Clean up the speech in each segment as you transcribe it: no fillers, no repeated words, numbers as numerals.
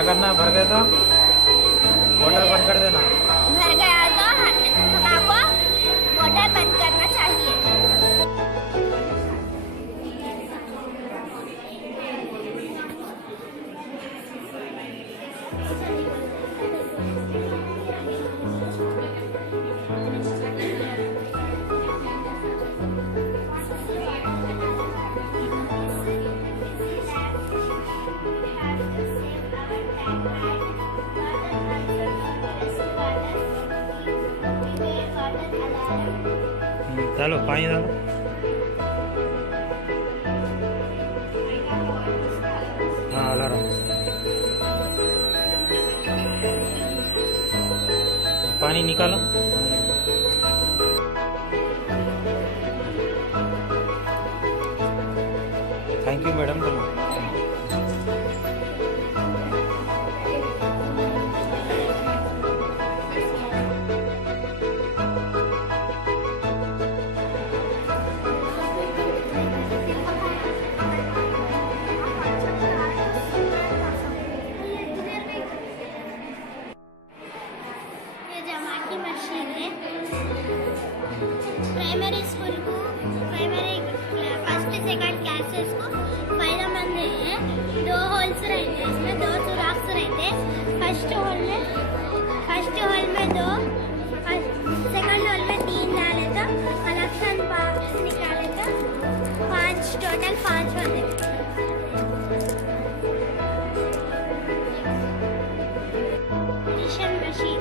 क्या करना है? भर गए तो मोटर बंद कर देना। भर गया तो हमको मोटर बंद करना चाहिए। चलो पानी डालो। हाँ अलार्म। पानी निकालो। Thank you madam. Primary school को प्राइमरी फर्स्ट सेकंड क्लासेस को फायदेमंद है। 2 होल्स रहते हैं, इसमें 2 सुराख रहते हैं। फर्स्ट होल में 2, सेकंड होल में 3 डाले तो कलेक्शन 5 निकाले तो 5 टोटल 5 होते। Machine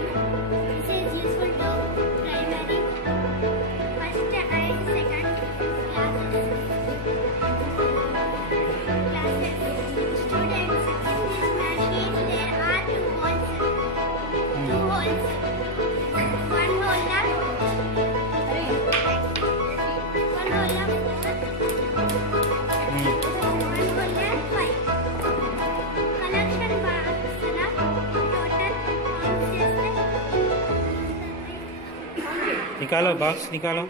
is useful to primary first and second classes. Students, in this machine there are 2 holes. One hole of 5. Collection box la total निकालो बॉक्स निकालो।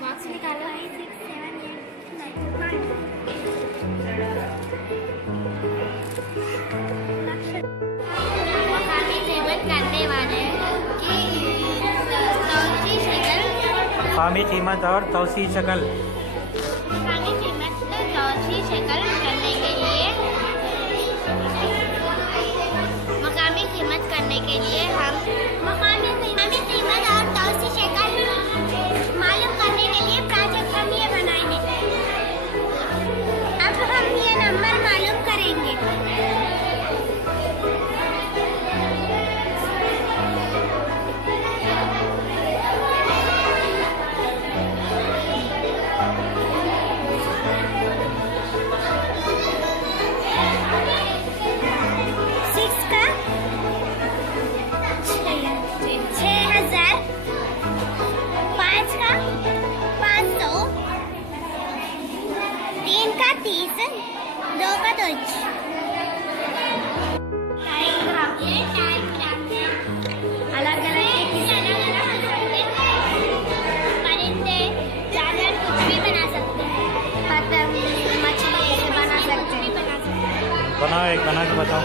मार्क्स निकालो। 5, 6, 7, 8, 9, 10। मकामी कीमत करने वाले की तौसीह शक्ल। मकामी कीमत और तौसीह शक्ल। मकामी कीमत तौसीह शक्ल करने के लिए हम मकामी कीमत और तौसीह शक्ल मालूम करने के लिए प्रोजेक्ट हम ये बनाएंगे। अब हम ये नंबर मालूम करेंगे। परिंदे, जानवर कुछ भी बना सकते हैं। पतंग, मछली बना सकते हैं। बनाओ, एक बना के बताओ।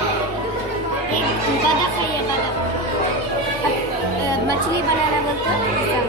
एक बतख है, ये बतख। मछली बनाना बोलते हैं।